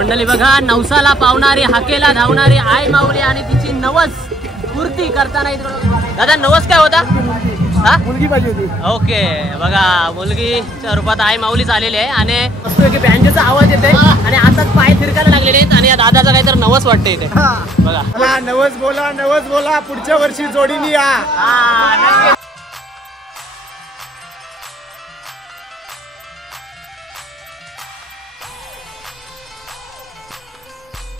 मंडळी बघा, नवसाला पावणारी, हाकेला धावणारी आई माऊली आणि तिची नवस पूर्ती करताना दादा नवस काय होता? हा मुलगी पाहिजे होती. ओके बघा, मुलगीच्या रूपात आई माऊलीच आलेली आहे आणि मस्त की बँजोचा आवाज येते आणि आताच पाय फिरकायला लागलेले आहेत आणि या दादाचा काहीतरी नवस वाटतं इथे. बघा नवस बोला पुढच्या वर्षी जोडीनी या.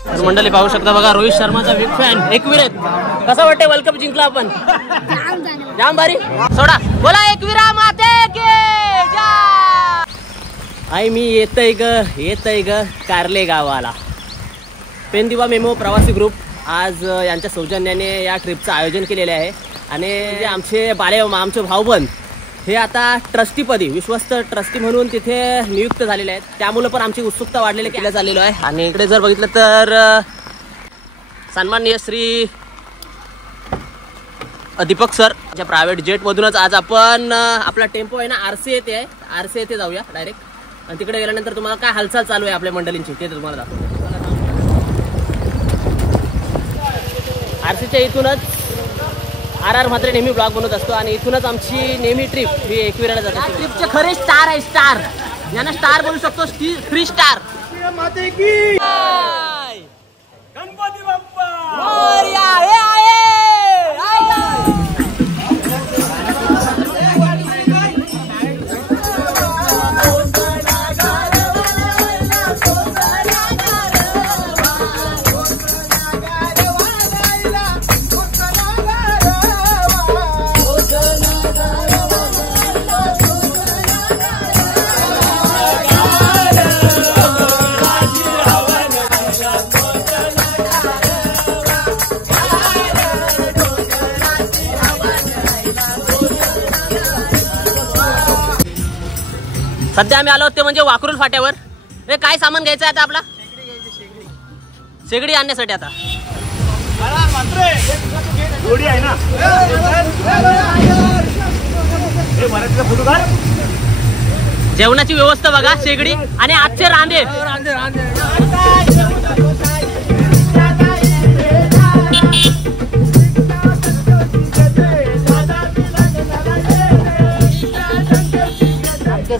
तर मंडळी पाहू शकता बघा, रोहित शर्माचा बिग फॅन एकवीर आहेत. कसं वाटतंय वर्ल्ड कप जिंकला आपण? जाम भारी. सोडा बोला एकवीरा माते के जय. आई मी येतय ग कारले गावाला. पेनदिवा मेमो प्रवासी ग्रुप आज यांच्या सौजन्याने या ट्रिपचं आयोजन केलेले आहे आणि आमचे आमचे भाऊबंद हे आता ट्रस्टीपदी विश्वस्त ट्रस्टी म्हणून तिथे नियुक्त झालेले आहेत. त्यामुळे पण आमची उत्सुकता वाढलेली केल्या चाललेलो आहे. आणि इकडे जर बघितलं तर सन्माननीय श्री दीपक सर च्या प्रायव्हेट जेट मधूनच आज आपण आपला टेम्पो आहे ना आरसी येथे जाऊया डायरेक्ट आणि तिकडे गेल्यानंतर तुम्हाला काय हालचाल चालू आहे आपल्या मंडळींची ते तुम्हाला दाखवतो. आरसीच्या इथूनच आर मात्र नेहमी ब्लॉग बनवत असतो आणि इथूनच आमची नेहमी ट्रिप ही एकविराला जाते. ट्रिपचे खरे स्टार आहे, स्टार यांना स्टार बोलू शकतो, थ्री स्टार. गणपती बाप्पा मोरया. सध्या आम्ही आलो होते म्हणजे वाकरुल फाट्यावर. काय सामान घ्यायचं आहे आता आपला? शेगडी आणण्यासाठी. आता जेवणाची व्यवस्था बघा, शेगडी आणि आजचे रांदे.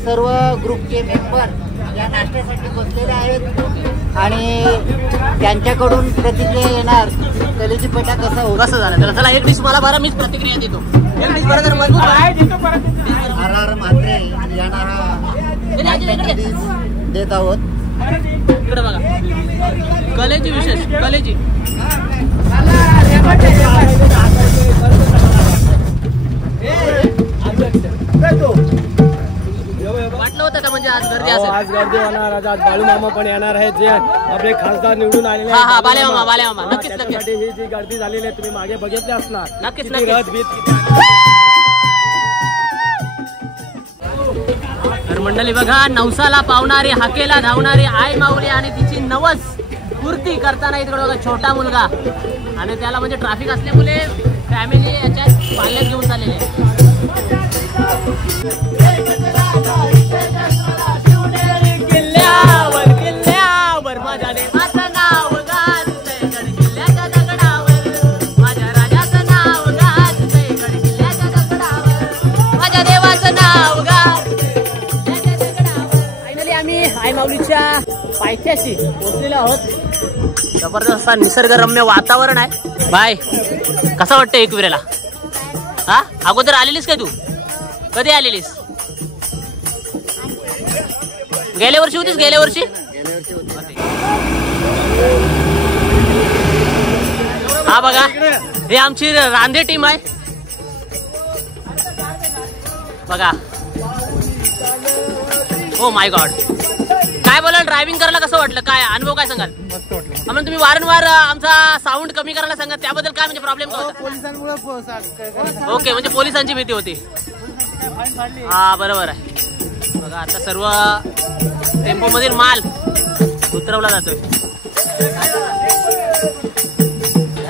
सर्व ग्रुपचे मेंबर या नाश्त्यासाठी बसलेले आहेत आणि त्यांच्याकडून प्रतिक्रिया येणार. कलेची पेटा कसं झालं त्याला. चला एक डिश मला बरं, मीच प्रतिक्रिया देतो. एक डिश बरं आर आर म्हात्रे यांना हा देत आहोत. इकडे बघा, कलेची विशेष कलेची वाटलं होतं का म्हणजे आज गर्दी असेल? आज गर्दी होणार. आज बाळू मामा पण येणार आहेत जे आपले खासदार निवडून आलेले आहेत. हा बाले मामा नक्कीच ही जी गर्दी झालेली आहे तुम्ही मागे बघितले असणार. नक्कीच. तर मंडळी बघा, नवसाला पावणारी, हाकेला धावणारी आई माऊली आणि तिची नवस पूर्ती करताना इकडे बघा छोटा मुलगा आणि त्याला म्हणजे ट्रॅफिक असल्यामुळे फॅमिली याच्यात पाल्यात घेऊन चाललेले आहे. किल्ल्यावर माझ्या देवाचं नाव गाजतंय, गड किल्ल्याच्या दगडावर माझ्या राजाचं नाव गाजतंय, गड किल्ल्याच्या दगडावर माझ्या देवाचं नाव गाजतंय किल्ल्याच्या दगडावर. फायनली आम्ही आई माऊलीच्या पायथ्याशी पोहोचलेलो आहोत. जबरदस्त निसर्गरम्य वातावरण आहे. बाय कसं वाटतं एकविरेला? हा अगोदर आलेलीस काय तू? कधी आलेलीस? गेल्या वर्षी होतीस? गेल्या वर्षी हा बघा, हे आमची रांदे टीम आहे बघा. ओ माय गॉड, काय बोलाल? ड्रायव्हिंग करायला कसं वाटलं? काय अनुभव काय सांगाल? मस्त वाटलं. आम्हाला तुम्ही वारंवार आमचा साऊंड कमी करायला सांगत, त्याबद्दल काय म्हणजे प्रॉब्लेम काय होता? पोलिसांमुळे ओके, म्हणजे पोलिसांची भीती होती. हा बरोबर आहे. बघा आता सर्व टेम्पो मधील माल उतरवला जातोय.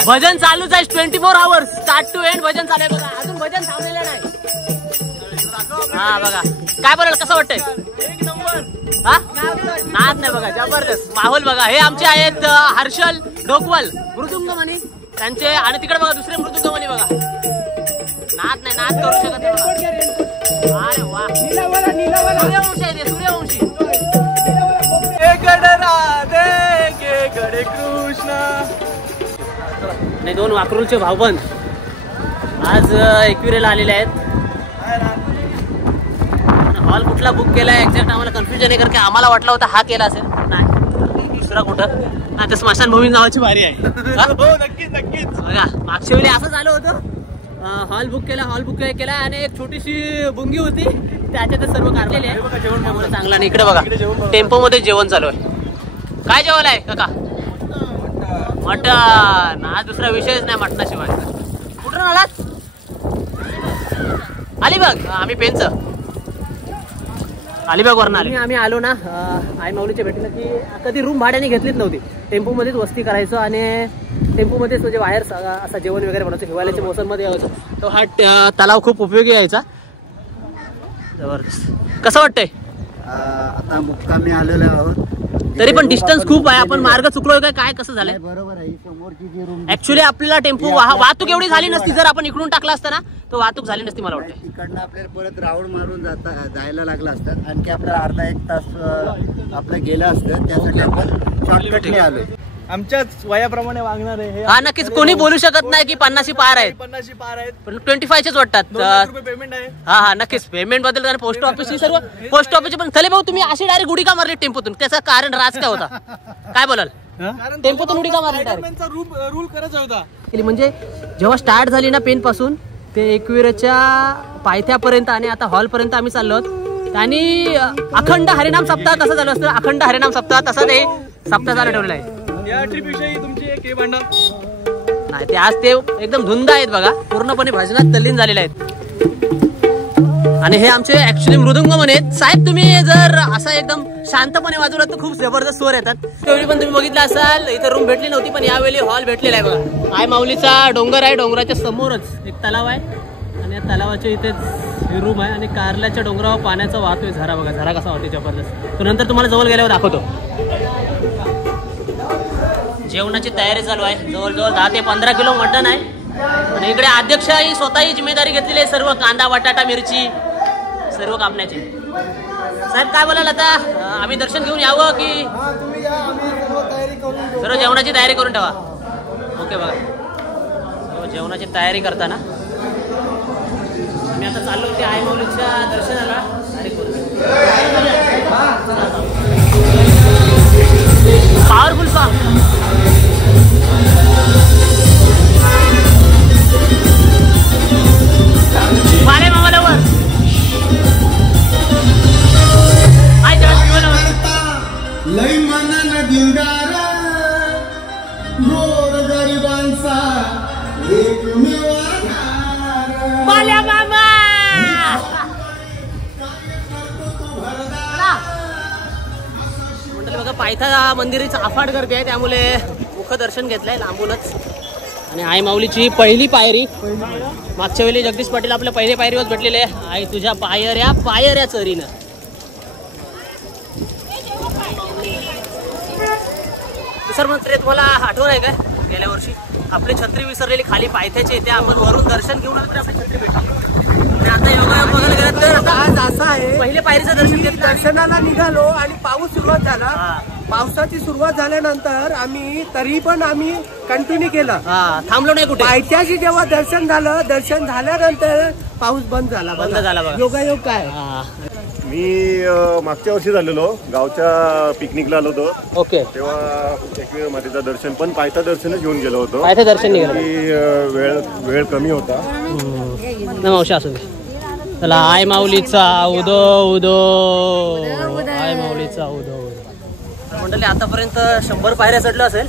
भजन चालूच आहे 24 आवर्स, स्टार्ट टू एंड भजन चालू आहे बघा. अजून भजन थांबलेलं नाही. हा बघा, काय बोलाल? कसं वाटतंय? एक नंबर. हा नाद नाही बघा, जबरदस्त माहोल बघा. हे आमचे आहेत हर्षल ढोकवल मृदुंगमणी त्यांचे, आणि तिकडे बघा दुसरे मृदुंगमणी बघा. नाद नाही, नाद करू शकत नाही बघा. अरे वा, सूर्यवंशी आहे ते, सूर्यवंशी. नाही, दोन वाकरूलचे भाऊबंद आज एकविरेला आलेले आहेत. हॉल कुठला बुक केलाय एक्झॅक्ट आम्हाला कन्फ्युजन आहे, कारण की आम्हाला वाटलं होतं हा केला असेल. नाही, दुसरा कुठं नाही, तर स्मशानभूमी नावाची बारी आहे. नक्कीच नक्कीच बघा मागच्या वेळी असं झालं होतं, हॉल बुक केला आणि एक छोटीशी बुंगी होती, त्याच्यात सर्व काढलेले आहे. जेवण चांगला नाही. इकडे बघा टेम्पो मध्ये जेवण चालू आहे. काय जेवण आहे काका? मटन. हा दुसरा विषयच नाही मटणाशिवाय. कुठून आलात? अलिबाग. आम्ही पेनच अलिबाग वरून आम्ही आलो ना आई माऊलीच्या भेटीला, की कधी रूम भाड्याने घेतलीच नव्हती. टेम्पो मध्येच वस्ती करायचो आणि टेम्पो मध्येच म्हणजे बाहेर असा जेवण वगैरे बनवायचं. हिवाळ्याच्या मोसम मध्ये यायचो. तो हा तलाव खूप उपयोगी यायचा. जबरदस्त. कसं वाटतंय? आता मुक्कामी आलेलो आहोत. तरी पण डिस्टन्स खूप आहे. आपण मार्ग चुकलोय काय कसं झालंय? बरोबर आहे. समोरची जी रूम ऍक्च्युली आपल्याला टेम्पो वाहतूक एवढी झाली नसती, जर आपण इकडून टाकला असता ना तो वाहतूक झाली नसती मला वाटतं. तिकडनं आपल्याला परत राऊंड मारून जायला लागला असतात. आणखी आपल्याला अर्धा एक तास आपलं गेलं असतं. त्यासाठी आपण शॉर्टकटने आलोय. आमच्याच वयाप्रमाणे वागणार आहे. हा नक्कीच. कोणी बोलू शकत नाही की 50 पार आहेत, 50 पार आहेत, पण 25 वाटतात. पेमेंट आहे. हा नक्कीच. पेमेंट बद्दल पोस्ट ऑफिस ही सर्व पोस्ट ऑफिसचे पण. चले भाऊ, तुम्ही अशी डायरेक्ट उडी का मारली टेम्पोतून? त्याचं कारण राज काय होता? काय बोलाल? टेम्पोतून उडी का मारली डायरेक्ट? रूल करायचा होता. म्हणजे जेव्हा स्टार्ट झाली ना पेन पासून ते एकविरेच्या पायथ्यापर्यंत आणि आता हॉल पर्यंत आम्ही चाललो आहोत. आणि अखंड हरिनाम सप्ताह कसं झालं असतं, अखंड हरिनाम सप्ताह तसा ते सप्ताह चालू ठेवलेला आहे. या ट्रिप विषयी तुमची भांडण नाही, ते आज ते एकदम धुंद आहेत बघा, पूर्णपणे भजनात तल्लीन झालेले आहेत. आणि हे आमचे ऍक्च्युली मृदुंगमणी आहेत. साहेब तुम्ही जर असा एकदम शांतपणे वाजवलात तर खूप जबरदस्त स्वर येतात. त्यावेळी पण तुम्ही बघितलं असाल, इथे रूम भेटली नव्हती, पण यावेळी हॉल भेटलेला आहे बघा. आय माऊलीचा डोंगर आहे, डोंगराच्या समोरच एक तलाव आहे आणि या तलावाच्या इथेच रूम आहे. आणि कारल्याच्या डोंगरावर पाण्याचा वाहतोय झरा बघा. झरा कसा वाटतो जबरदस्त. तो नंतर तुम्हाला जवळ गेल्यावर दाखवतो. जेवणाची तयारी चालू आहे. जवळजवळ 10 ते 15 किलो मटण आहे. आणि इकडे अध्यक्ष ही स्वतःही जिम्मेदारी घेतलेली आहे, सर्व कांदा बटाटा मिरची सर्व कापण्याची. साहेब काय बोलाल आता? आम्ही दर्शन घेऊन यावं की सर्व जेवणाची तयारी करून ठेवा? ओके बघा, जेवणाची तयारी करताना मी आता चाललो होते आई माऊलीच्या दर्शनाला. Powerful song. मारे मामाला वर लई मनानं धिंगारा गोर गरिबांचा एकमेव बाल्या मामा. म्हटलं बघा पायथा मंदिराचं अफाट गर्दी आहे, त्यामुळे मुखदर्शन घेतलंय लांबूनच. आणि आई माऊलीची पहिली पायरी. मागच्या वेळी जगदीश पाटील आपल्या पहिल्या पायरीवर भेटलेले. आई तुझ्या पायऱ्या चरीनं. विसरमंत्री तुम्हाला आठवण आहे काय? गेल्या वर्षी आपली छत्री विसरलेली खाली पायथ्याची येते. आपण वरून दर्शन घेऊन आलो तर आपली छत्री भेटली. आणि आता योगायोग बघायला गेलं तर आज असं आहे, पहिले पायरीचं दर्शन घेतलं, दर्शनाला निघालो आणि पाऊस सुरुवात झाला. पावसाची सुरुवात झाल्यानंतर तरी पण आम्ही कंटिन्यू केलं. थांबलो नाही कुठे. पायथ्याशी जेव्हा दर्शन झालं, दर्शन झाल्यानंतर पाऊस बंद झाला. बघा योगायोग काय. मी मागच्या वर्षी झालेलो, गावच्या पिकनिकला आलो होतो. ओके. तेव्हा एकविरा मातेचं दर्शन पण पायथा दर्शनच घेऊन गेलो होतो. पायथा दर्शन निघालं. वेळ कमी होता. मावशी असू दे. चला आय माऊलीचा उदो उदो, आय माऊलीचा उदो उदो. मंडळी आतापर्यंत 100 पायऱ्या चढलं असेल.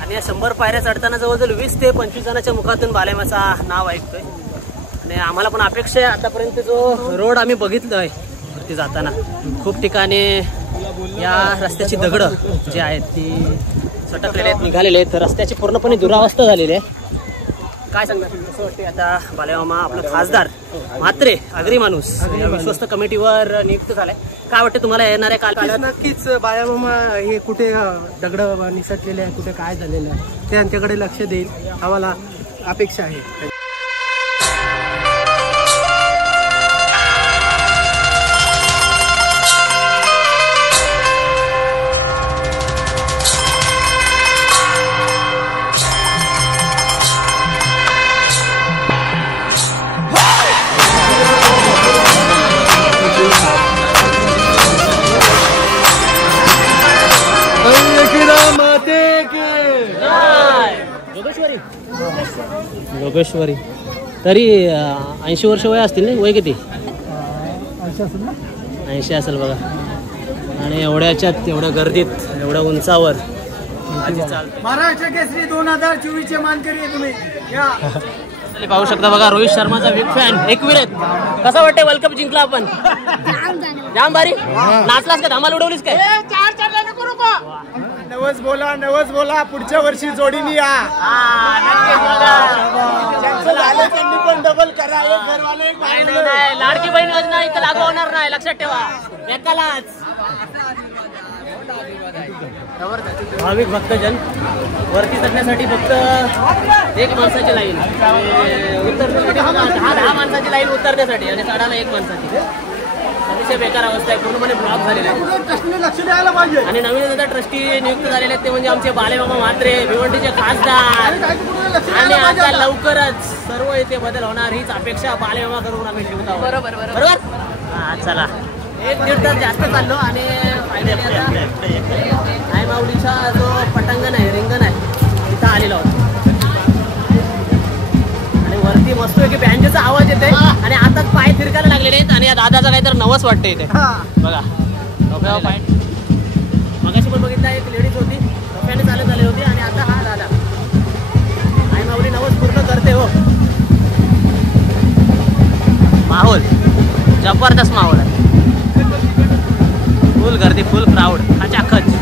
आणि या 100 पायऱ्या चढताना जवळजवळ 20 ते 25 जणांच्या मुखातून बालेमाचा नाव ऐकतोय. आणि आम्हाला पण अपेक्षा आहे, आतापर्यंत जो रोड आम्ही बघितलोय वरती जाताना खूप ठिकाणी या रस्त्याची दगडं जी आहेत ती सटकलेले आहेत, निघालेले आहेत. रस्त्याची पूर्णपणे दुरावस्था झालेली आहे. काय सांगणार कसं वाटते आता बालेमामा आपला खासदार म्हात्रे आगरी माणूस या विश्वस्त कमिटीवर नियुक्त झालाय, काय वाटतं तुम्हाला येणाऱ्या काळात? नक्कीच बाळामामा हे कुठे दगड निसटलेले आहे, कुठे काय झालेलं आहे त्यांच्याकडे लक्ष देईल आम्हाला अपेक्षा आहे. योगेश्वरी तरी 80 वर्ष वय असतील ना, वय किती? 80 असेल बघा. आणि एवढ्याच्यात एवढ्या गर्दीत एवढ्या उंचावर महाराष्ट्र केसरी 2024 चे मानकरी आहे तुम्ही. पाहू शकता बघा, रोहित शर्माचा बिग फॅन एकवीर आहेत. कसं वाटतंय वर्ल्ड कप जिंकला आपण? जाम भारी. नाचलास का, धमाल उडवलीस काय? नवस बोला पुढच्या वर्षी जोडीनी या. पण डबल करा. नाही, लाडकी बहीण योजना इथं लागू होणार नाही, लक्षात ठेवा. एकालाच भाविक भक्तजन वरती चढण्यासाठी फक्त एक माणसाची लाईन, उतरण्यासाठी 10 माणसाची लाईन उतरण्यासाठी आणि चढायला एक माणसाची. अतिशय बेकार अवस्था आहे, पूर्णपणे ब्लॉक झालेला आहे. लक्ष द्यायला पाहिजे. आणि नवीन आता ट्रस्टी नियुक्त झालेले आहेत ते म्हणजे आमचे बालेमामा म्हात्रे भिवंडीचे खासदार. आणि आता लवकरच सर्व इथे बदल होणार हीच अपेक्षा बालेमामा करून आम्ही ठेवत आहोत. बरोबर. हा चला, 1-1.5 तास जास्त चाललो आणि फायनली आई माऊलीचा जो पटांगण आहे, रिंगण आहे, तिथं आलेलो आहोत. आणि वरती मस्तपैकी बँजेचा आवाज येतोय आणि आता पाय फिरकायला लागलेले आहेत आणि या दादाचा काहीतरी नवस वाटतंय इथे बघा. पाय मगाशी पण बघितलं, एक लेडीज होती डोक्याने चालत आली होती आणि आता हा दादा. आई माऊली नवस पूर्ण करते हो. माहोल जबरदस्त माहोल आहे, फुल गर्दी, फुल क्राऊड, खचाखच.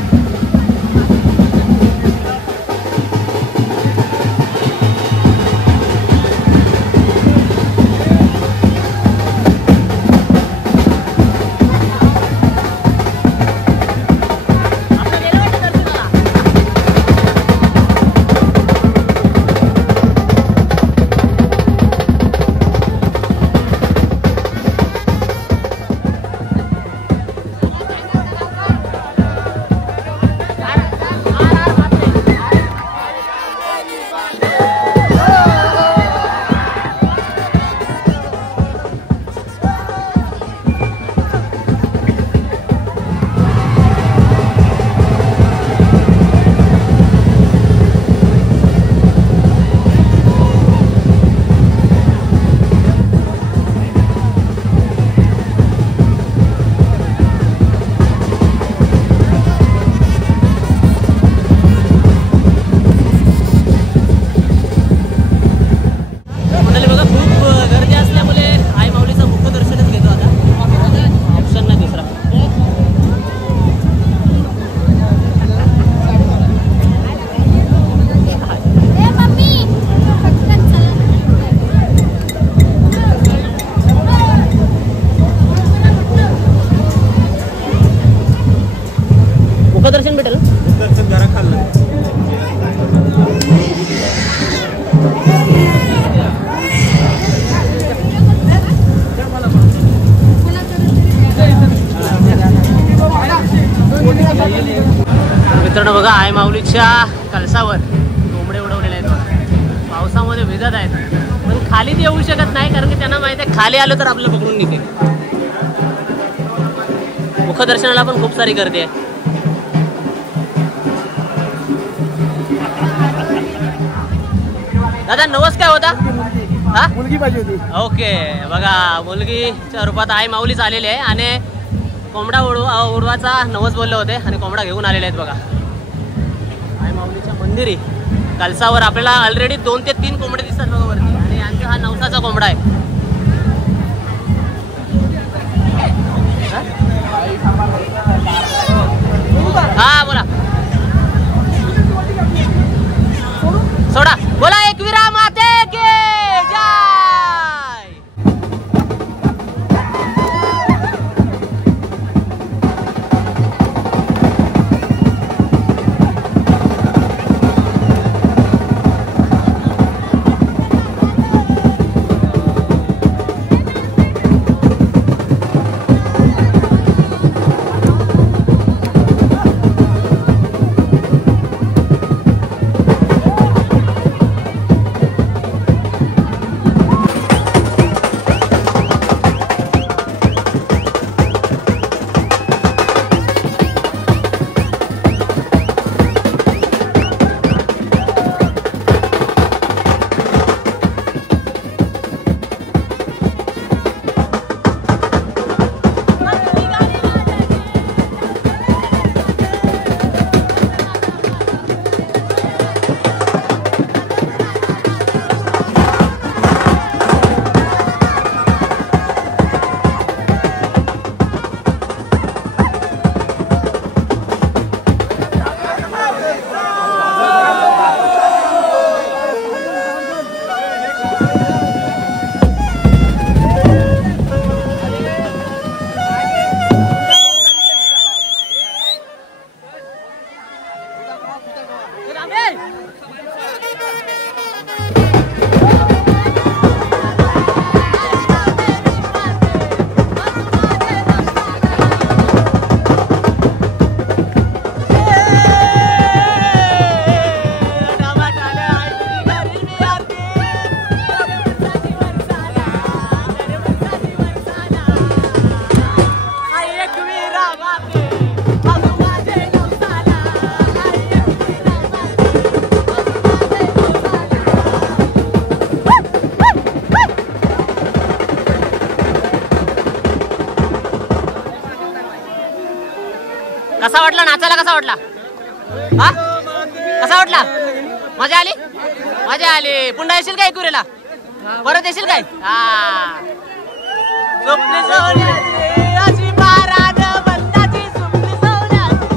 दर्शन भेटेल. दर्शन जरा खाल्लं. मित्रांनो बघा, आई माऊलीच्या कलसावर कोंबडे उडवलेले आहेत बघा. पावसामध्ये भिजत आहेत पण खालीच येऊ शकत नाही कारण की त्यांना माहिती आहे खाली आलो तर आपलं पकडून निघेल. मुखदर्शनाला पण खूप सारी गर्दी आहे. दादा नवस काय होता? हा, मुलगी पाहिजे होती. ओके बघा, मुलगीच्या रूपात आई माऊलीच आलेली आहे आणि कोंबडा उडवाचा नवस बोलले होते आणि कोंबडा घेऊन आलेले आहेत बघा. आई माऊलीच्या मंदिरी कलसावर आपल्याला ऑलरेडी 2 ते 3 कोंबडे दिसतात बघा वरती आणि यांचा हा 9सा कोंबडा आहे. हा बोला, सोडा बोला, एकविरा माते की कसा वाटला नाचायला? कसा वाटला? हा कसा वाटला? मजा आली? मजा आली. पुन्हा येशील काय एकुरेला? परत येशील काय? हा स्वप्न सोन्याची अशी बारात बंदाची स्वप्न सोन्याची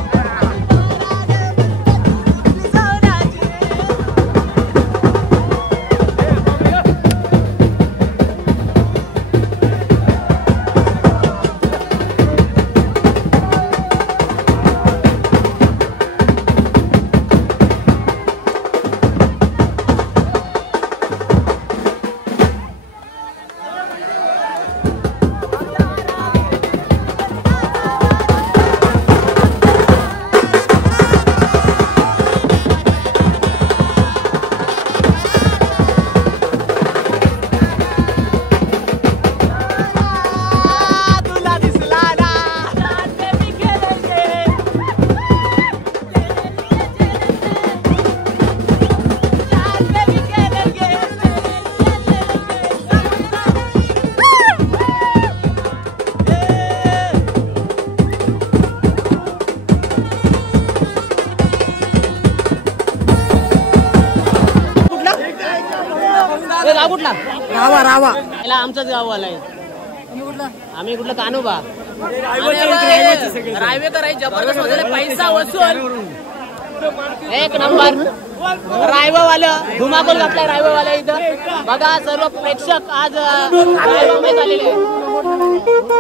गाव कुठला? रावा रावा. याला आमचंच गाव आलाय. आम्ही कुठलं कानोबा रायवेकर आहे. जबरदस्त वगैरे पैसा वसूल एक नंबर. रायवावालं धुमाकूल घातलाय. रायवावाल्या इथं बघा सर्व प्रेक्षक आज रायवामध्ये झालेले आहेत.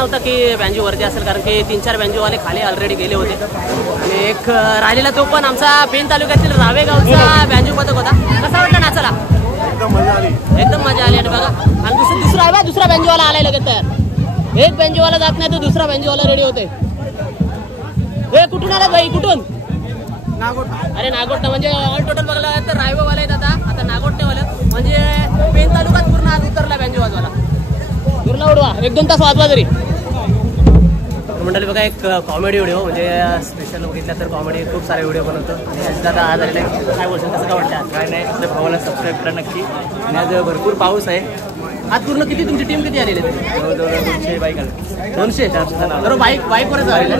नव्हता की बँजू वरती असेल, कारण की 3-4 बँजूवाले खाली ऑलरेडी गेले होते. आणि एक राहिलेला तो पण आमचा पेन तालुक्यातील रावे गावचा बँजू पथक होता. कसा वाटला नाचाला? एकदम मजा आली. एकदम मजा आली. आणि बघा, आणि दुसरा आहे बा, दुसरा बँजूवाला आलाय लगेच तयार. एक बँजूवाला जात नाही तर दुसरा बँजूवाला रेडी होते. हे कुठून आला बाई? कुठून? अरे नागोटणे म्हणजे ऑल टोटल बघला तर रायवाले आहेत आता नागोटणेवाले म्हणजे पेन तालुक्यात पूर्ण आज उतरला बँजो वाजवायला. पूर्ण उडवा 1-2 तास वाजवा तरी. मंडळी बघा, एक कॉमेडी व्हिडिओ म्हणजे स्पेशल बघितला तर कॉमेडी खूप सारे व्हिडिओ बनवतो. आणि दादा आज आलेला काय बोलतो, कसं काय वाटतं? काय नाही, आपल्या भावाला सबस्क्राईब करा नक्की. आणि आज भरपूर पाऊस आहे. आज पूर्ण किती तुमची टीम किती आलेली? जवळजवळ 200 बाईक आले. 200 बरोबर. बाईकवरच आले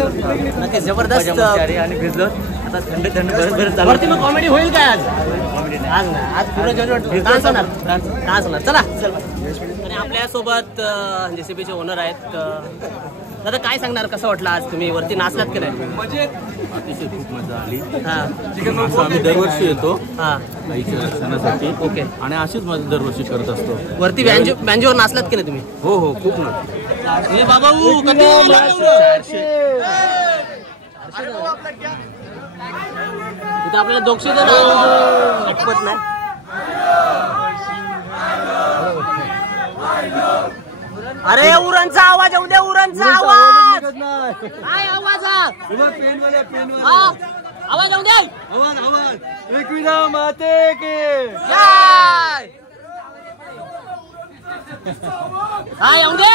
नक्की. जबरदस्त. आणि भिजलो आता थंड बरं वरती. मग कॉमेडी होईल काय आज? आज नाही, आज पूर्ण डान्स होणार. चला. आणि आपल्यासोबत JCBचे ओनर आहेत. दादा काय सांगणार, कसं वाटलं आज तुम्ही वरती नाचलात की नाही? अतिशय खूप मजा आली. हा, आम्ही दरवर्षी येतो हा दर्शनासाठी. ओके. आणि अशीच मजा दरवर्षी करत असतो. वरती बँजोवर नाचलात की नाही तुम्ही? हो खूप ना. बाबा आपल्याला 200 अटपत नाही. अरे उरणचा आवाज येऊ दे, उरणचा आवाज. काय आवाज? आवाज येऊ दे. एकविरा माते के हा येऊ दे.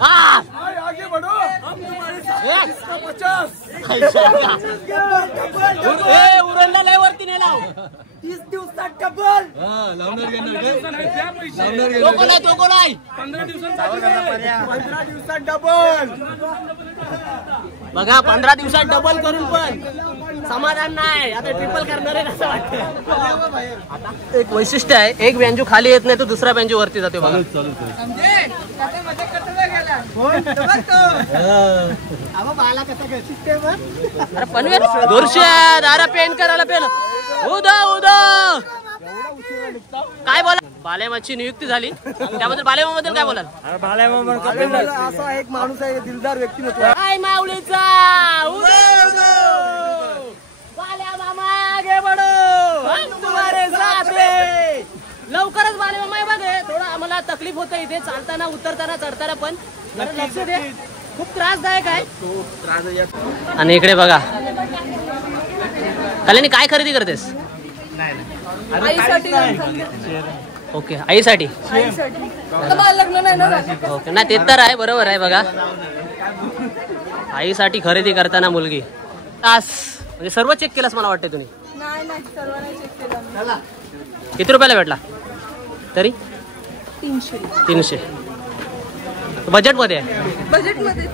हा आगे बढ़ो. उरणला लय वरती नेला. 30 दिवसात डबल. तो कोण आहे? 15 दिवसात डबल. बघा, 15 दिवसात डबल करून पण समाधान नाही. आता ट्रिपल करणार आहे असं वाटतं. एक वैशिष्ट्य आहे, एक बँजू खाली येत नाही तो दुसरा बँजू वरती जातो. बघा अरे पनवेल दोरशेद. अरे पेन करायला पेन उदा काय बोला. बालेमाची नियुक्ती झाली त्याबद्दल बालेमाबद्दल काय बोलाल? असा एक माणूस आहे, दिलदार व्यक्तिमत्व. काय माऊलीचा बाल्या मामा आगे बढो, हम तुम्हारे साथ है. लवकरच बाले मामा बघे. थोडं आम्हाला तकलीफ होतं इथे चालताना, उतरताना, चढताना, पण लक्ष दे, खूप त्रासदायक आहे. आणि इकडे बघा, कल्याणी काय खरेदी करतेस? ओके, आईसाठी. ओके, नाही ते तर आहे, बरोबर आहे. बघा, आईसाठी खरेदी करताना मुलगी तास म्हणजे सर्व चेक केलंस मला वाटतं तुम्ही? किती रुपयाला भेटला तरी? 300. बजेट मध्ये आहे? बजेट मध्ये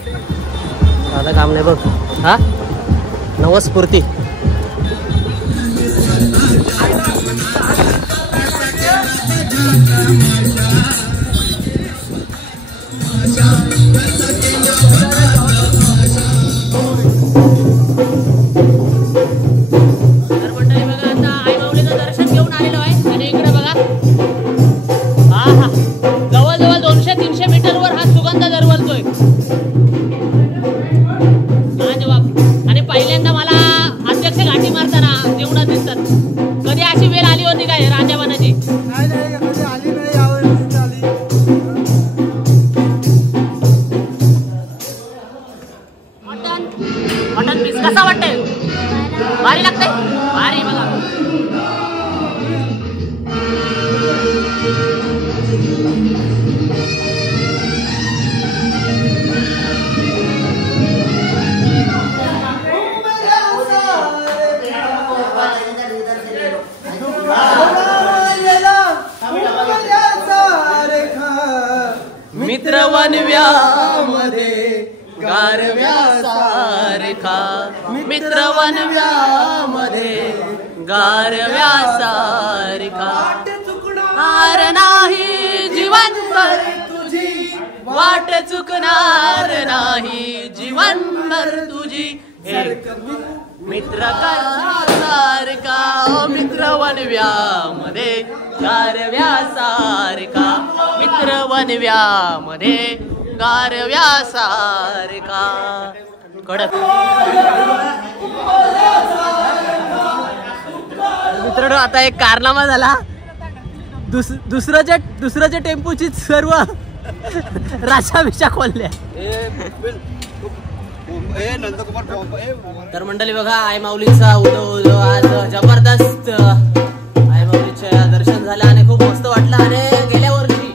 आता काम नाही बघ. हा नवस्फूर्ती. जवळजवळ 200-300 मीटरवर हा सुगंध दरवळतोय. आणि पहिल्यांदा मला अध्यक्ष घाटी मारताना जेवणात दिसतात. कधी अशी वेळ आली होती काय राजाबानाची? मटन पीस कसा वाटतंय? भारी लागतंय? भारी. बघा मित्र वनव्यामध्ये गारव्यासारखा, मित्र वनव्यामध्ये गारव्यासारखा, हार नाही जीवनभर तुझी, वाट चुकणार नाही जीवनभर तुझी, मित्र सारखा, मित्र वनव्यामध्ये गारव्यासारखा, मित्र वनव्यामध्ये गारव्यासारखा कडक. मित्रांनो आता एक कारनामा झाला. दुसऱ्याच्या टेम्पोची सर्व राशा बिशा खोलल्या. तर मंडळी बघा आई माऊलीचा उदो आज जबरदस्त आई माऊलीच्या दर्शन झालं आणि खूप मस्त वाटलं. आणि गेल्या वर्षी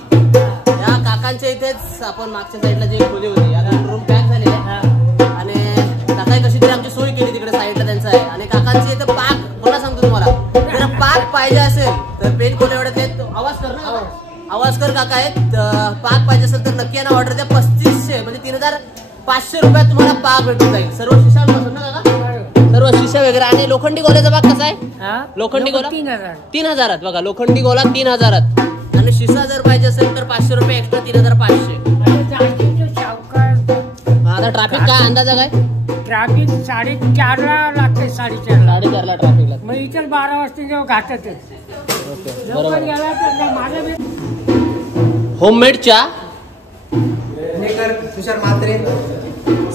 या काकांच्या इथेच आपण मागच्या साईडला जी खोली होती आता रूम पॅक झालेली आहे आणि काकाई कशी तरी आमची सोय केली तिकडे साईडला त्यांचं आहे. आणि काकांची इथं पाक मला सांगतो तुम्हाला जर पाक पाहिजे असेल तर पेन खोल्या एवढ्यात आवाज कर ना आवाज कर काका आहेत पाक पाहिजे असेल तर नक्की यांना ऑर्डर द्या. 3500 म्हणजे 3500 रुपयात तुम्हाला पाक भेटून जाईल. सर्व शिशांपासून ना काका सर्व शिशा वगैरे. आणि लोखंडी गोल्याचा भाग कसा आहे? लोखंडी गोला 3000 बघा. लोखंडी गोला 3000 आणि शिसा जर पाहिजे असेल तर 500 रुपये एक्स्ट्रा 3500. आता ट्रॅफिक काय अंदाजा काय? ट्रॅफिक 4:30ला लागते 4:30ला ट्रॅफिक लागते. मग इतर 12 वाजता जेव्हा घाटत होममेड चहा. तुषार म्हात्रे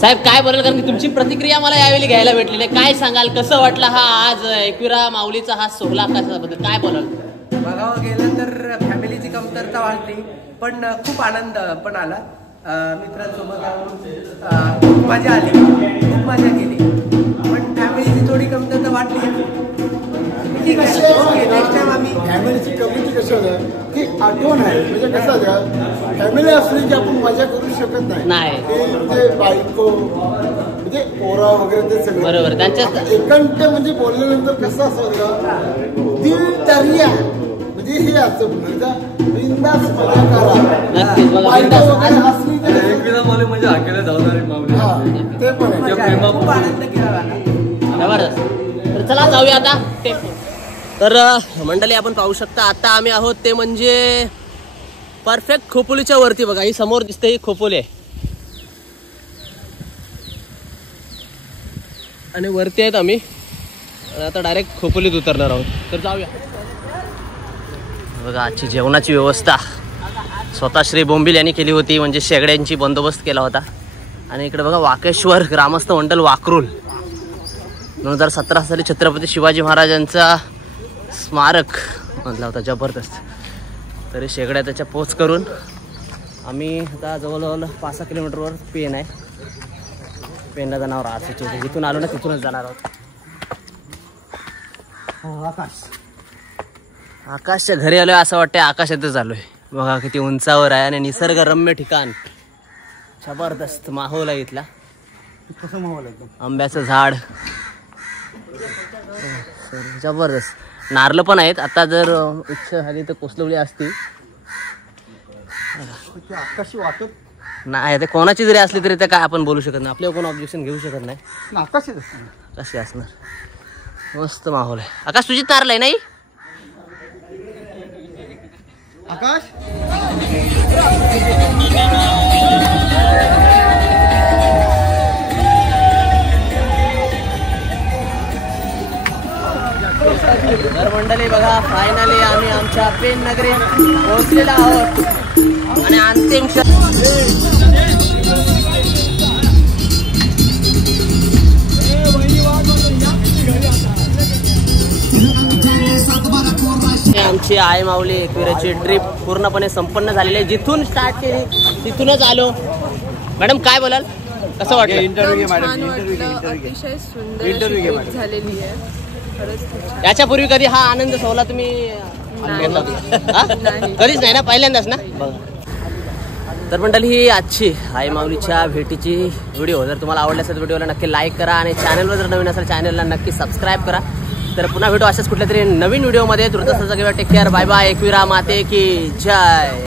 साहेब काय बोलाल कारण की तुमची प्रतिक्रिया मला यावेळी घ्यायला भेटलेली आहे. काय सांगाल कसं वाटलं हा आज एकविरा माऊलीचा हा सोहळा कशाबद्दल काय बोलाल? बघावं गेलं तर फॅमिलीची कमतरता वाटली पण खूप आनंद पण आला. मित्रांसोबत खूप मजा आली खूप मजा केली पण फॅमिलीची थोडी कमतरता वाटली. ठीक आहे ओके नेक्स्ट टाइम आम्ही फॅमिलीची कम्युनिटी कसं होतं की आठवण आहे म्हणजे कसं फॅमिली असली की आपण मजा करू शकत नाही. ते बायको म्हणजे पोरा वगैरे ते सगळं बरोबर त्यांच्या एकंट म्हणजे बोलल्यानंतर कसं असं दिल दर्या म्हणजे हे असं बिंदास मजा करा. नक्कीच बघा असली तर म्हणजे हाकेला जाणारी माऊली ते पण खूप आनंद केला. जबरदस्त. तर चला जाऊया आता. तर मंडळी आपण पाहू शकता आता आम्ही आहोत ते म्हणजे परफेक्ट खोपोलीच्या वरती. बघा ही समोर दिसते ही खोपोली आहे आणि वरती आहेत आम्ही आता डायरेक्ट खोपोलीत उतरणार आहोत. तर जाऊया. बघा आजची जेवणाची व्यवस्था स्वतः श्री बोंबिल यांनी केली होती म्हणजे शेगड्यांची बंदोबस्त केला होता. आणि इकडे बघा वाकेश्वर ग्रामस्थ मंडळ वाकरूल 2017 साली छत्रपती शिवाजी महाराजांचा स्मारक म्हटला होता. जबरदस्त. तरी शेगड्या त्याच्या पोच करून आम्ही आता जवळजवळ 5-6 किलोमीटरवर पेन आहे. पेनला जाणार आहोत. जिथून आलो ना तिथूनच जाणार आहोत. आकाशच्या घरी आलोय असं वाटतंय आकाशातच आलोय. बघा किती उंचावर आहे आणि निसर्गरम्य ठिकाण. जबरदस्त माहोल आहे इथला. कसं माहोल एकदम आंब्याचं झाड जबरदस्त. नारळ पण आहेत. आता जर इच्छा झाली तर कोसलवली असती. आकाशी वाटत नाही ते कोणाची जरी असली तरी ते काय आपण बोलू शकत नाही. आपल्यावर कोण ऑब्जेक्शन घेऊ शकत नाही. आकाशी कशी असणार. मस्त माहोल आहे. आकाश तुझीच नारळ आहे नाही आकाश तर मंडळी बघा फायनली आम्ही आमच्या पेन नगरीत पोहोचलेलो आहोत आणि अंतिम आमची आई माऊली एकविराची ट्रिप पूर्णपणे संपन्न झालेली आहे. जिथून स्टार्ट केली तिथूनच आलो. मॅडम काय बोलाल कसं वाटलं? इंटरव्ह्यू अतिशय सुंदर झालेली आहे. याच्यापूर्वी कधी हा आनंद सोहळा तुम्ही घेतला कधीच नाही ना पहिल्यांदाच ना. तर मंडळी ही आजची आई माऊलीच्या भेटीची व्हिडिओ जर तुम्हाला आवडली असेल तर व्हिडिओला नक्की लाईक करा आणि चॅनलवर जर नवीन असेल चॅनलला नक्की सबस्क्राईब करा. तर पुन्हा भेटू अशाच कुठल्या तरी नवीन व्हिडिओमध्ये. तुर्तासाचा किंवा take care. Bye bye. Ekvira माते की जय.